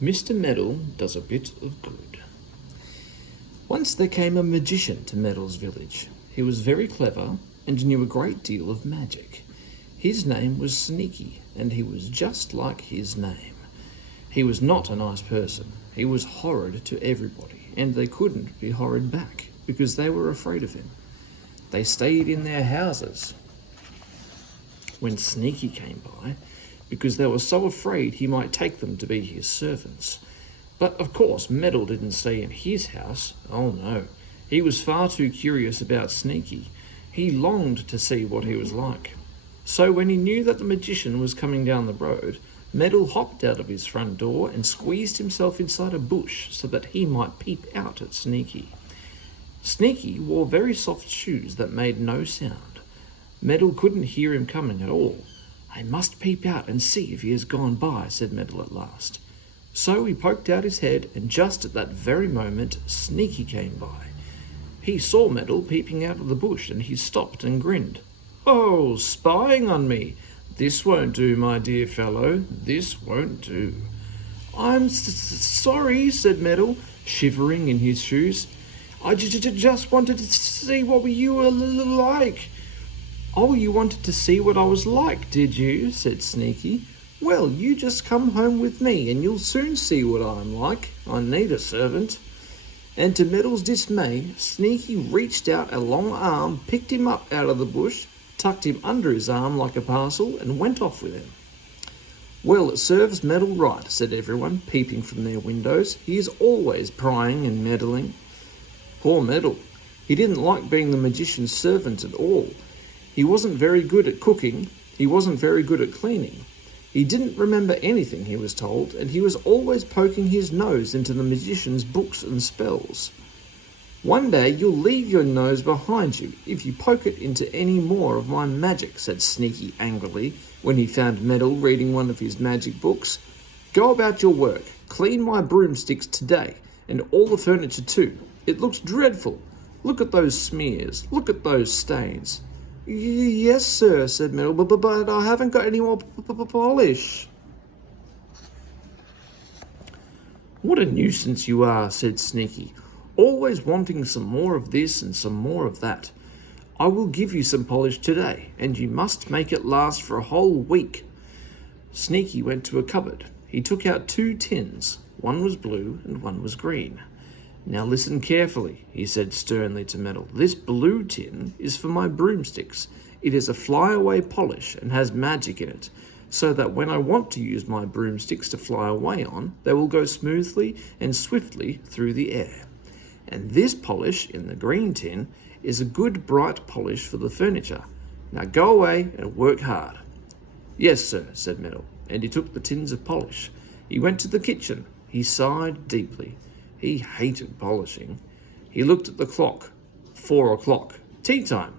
Mr. Meddle does a bit of good. Once there came a magician to Meddle's village. He was very clever and knew a great deal of magic. His name was Sneaky, and he was just like his name. He was not a nice person. He was horrid to everybody, and they couldn't be horrid back, because they were afraid of him. They stayed in their houses when Sneaky came by, because they were so afraid he might take them to be his servants. But of course Meddle didn't stay in his house. Oh no, he was far too curious about Sneaky. He longed to see what he was like. So when he knew that the magician was coming down the road, Meddle hopped out of his front door and squeezed himself inside a bush so that he might peep out at Sneaky. Sneaky wore very soft shoes that made no sound. Meddle couldn't hear him coming at all. "I must peep out and see if he has gone by," said Meddle at last. So he poked out his head, and just at that very moment Sneaky came by. He saw Meddle peeping out of the bush, and he stopped and grinned. "Oh, spying on me! This won't do, my dear fellow, this won't do." "I'm sorry," said Meddle, shivering in his shoes. "I just wanted to see what you were like." "Oh, you wanted to see what I was like, did you?" said Sneaky. "Well, you just come home with me, and you'll soon see what I'm like. I need a servant." And to Meddle's dismay, Sneaky reached out a long arm, picked him up out of the bush, tucked him under his arm like a parcel, and went off with him. "Well, it serves Meddle right," said everyone, peeping from their windows. "He is always prying and meddling." Poor Meddle. He didn't like being the magician's servant at all. He wasn't very good at cooking. He wasn't very good at cleaning. He didn't remember anything he was told, and he was always poking his nose into the magician's books and spells. "One day you'll leave your nose behind you if you poke it into any more of my magic," said Sneaky angrily when he found Meddle reading one of his magic books. "Go about your work. Clean my broomsticks today, and all the furniture too. It looks dreadful. Look at those smears. Look at those stains." "Yes, sir," said Meddle, but I haven't got any more polish." "What a nuisance you are," said Sneaky, "always wanting some more of this and some more of that. I will give you some polish today, and you must make it last for a whole week." Sneaky went to a cupboard. He took out 2 tins. One was blue and one was green. "Now listen carefully," he said sternly to Meddle. "This blue tin is for my broomsticks. It is a fly-away polish and has magic in it, so that when I want to use my broomsticks to fly away on, they will go smoothly and swiftly through the air. And this polish in the green tin is a good bright polish for the furniture. Now go away and work hard." "Yes, sir," said Meddle, and he took the tins of polish. He went to the kitchen. He sighed deeply. He hated polishing. He looked at the clock. 4 o'clock. Tea time.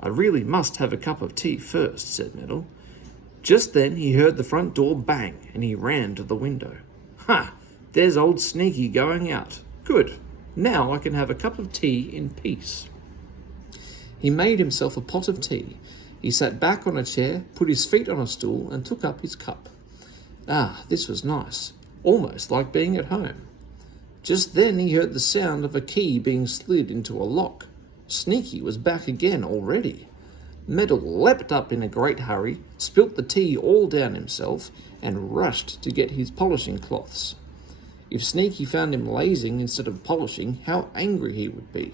"I really must have a cup of tea first," said Meddle. Just then he heard the front door bang, and he ran to the window. "Ha! There's old Sneaky going out. Good. Now I can have a cup of tea in peace." He made himself a pot of tea. He sat back on a chair, put his feet on a stool, and took up his cup. Ah, this was nice. Almost like being at home. Just then he heard the sound of a key being slid into a lock. Sneaky was back again already. Meddle leapt up in a great hurry, spilt the tea all down himself, and rushed to get his polishing cloths. If Sneaky found him lazing instead of polishing, how angry he would be.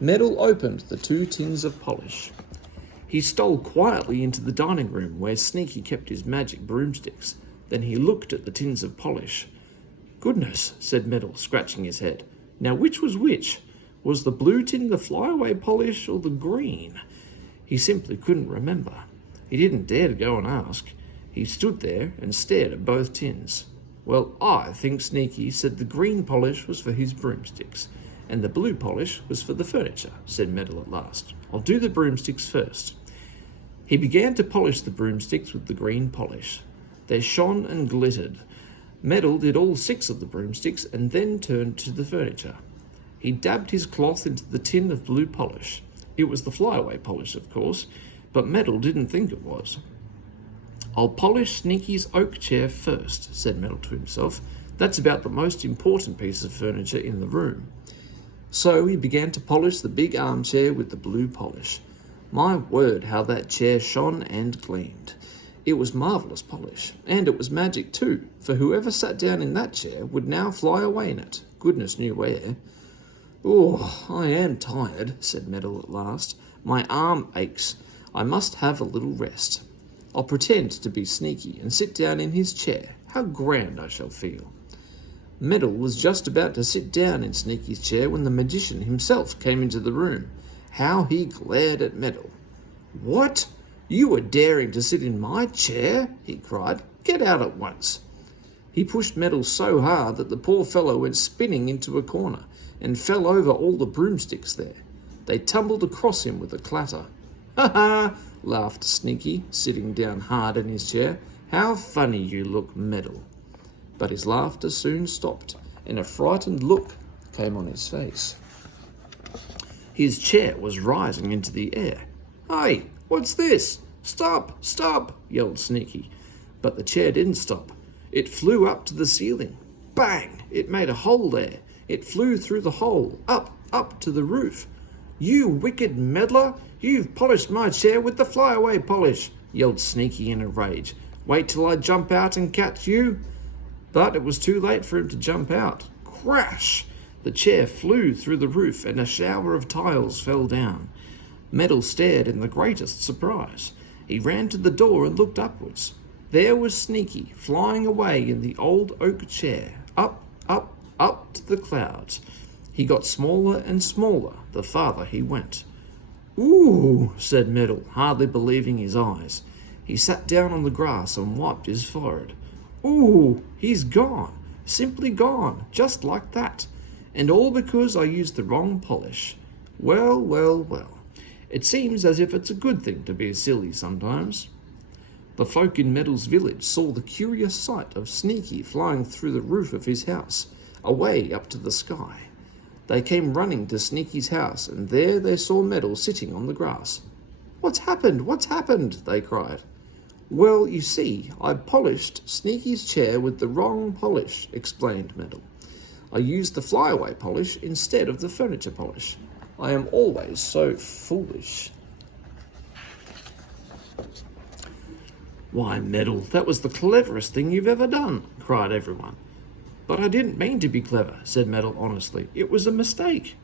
Meddle opened the 2 tins of polish. He stole quietly into the dining room where Sneaky kept his magic broomsticks. Then he looked at the tins of polish. "Goodness," said Meddle, scratching his head. "Now which was which? Was the blue tin the flyaway polish or the green?" He simply couldn't remember. He didn't dare to go and ask. He stood there and stared at both tins. "Well, I think Sneaky said the green polish was for his broomsticks, and the blue polish was for the furniture," said Meddle at last. "I'll do the broomsticks first." He began to polish the broomsticks with the green polish. They shone and glittered. Meddle did all 6 of the broomsticks and then turned to the furniture. He dabbed his cloth into the tin of blue polish. It was the flyaway polish, of course, but Meddle didn't think it was. I'll polish Sneaky's oak chair first, said Meddle to himself. That's about the most important piece of furniture in the room. So he began to polish the big armchair with the blue polish. My word, how that chair shone and gleamed. It was marvellous polish, and it was magic too, for whoever sat down in that chair would now fly away in it, goodness knew where. Oh, I am tired, said Meddle at last. My arm aches. I must have a little rest. I'll pretend to be Sneaky and sit down in his chair. How grand I shall feel. Meddle was just about to sit down in Sneaky's chair when the magician himself came into the room. How he glared at Meddle. What? You were daring to sit in my chair? He cried. Get out at once. He pushed Meddle so hard that the poor fellow went spinning into a corner and fell over all the broomsticks there. They tumbled across him with a clatter. Ha ha! Laughed Sneaky, sitting down hard in his chair. How funny you look, Meddle. But his laughter soon stopped, and a frightened look came on his face. His chair was rising into the air. Hey, what's this? Stop, stop, yelled Sneaky. But the chair didn't stop. It flew up to the ceiling. Bang! It made a hole there. It flew through the hole, up to the roof. You wicked meddler! You've polished my chair with the flyaway polish, yelled Sneaky in a rage. Wait till I jump out and catch you. But it was too late for him to jump out. Crash! The chair flew through the roof and a shower of tiles fell down. Meddle stared in the greatest surprise. He ran to the door and looked upwards. There was Sneaky, flying away in the old oak chair, up to the clouds. He got smaller and smaller the farther he went. Ooh, said Meddle, hardly believing his eyes. He sat down on the grass and wiped his forehead. Ooh, he's gone, simply gone, just like that. And all because I used the wrong polish. Well, well, well. It seems as if it's a good thing to be silly sometimes. The folk in Meddle's village saw the curious sight of Sneaky flying through the roof of his house, away up to the sky. They came running to Sneaky's house, and there they saw Meddle sitting on the grass. What's happened? What's happened? They cried. Well, you see, I polished Sneaky's chair with the wrong polish, explained Meddle. I used the flyaway polish instead of the furniture polish. I am always so foolish. Why, Meddle, that was the cleverest thing you've ever done, cried everyone. But I didn't mean to be clever, said Meddle honestly. It was a mistake.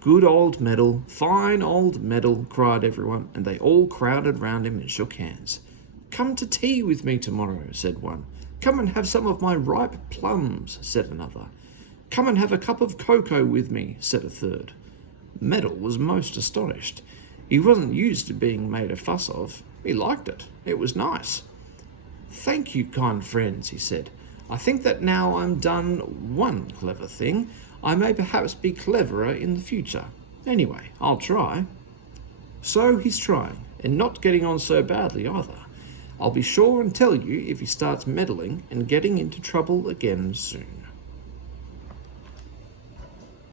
Good old Meddle, fine old Meddle, cried everyone, and they all crowded round him and shook hands. Come to tea with me tomorrow, said one. Come and have some of my ripe plums, said another. Come and have a cup of cocoa with me, said a third. Meddle was most astonished. He wasn't used to being made a fuss of. He liked it. It was nice. Thank you, kind friends, he said. I think that now I'm done one clever thing, I may perhaps be cleverer in the future. Anyway, I'll try. So he's trying, and not getting on so badly either. I'll be sure and tell you if he starts meddling and getting into trouble again soon.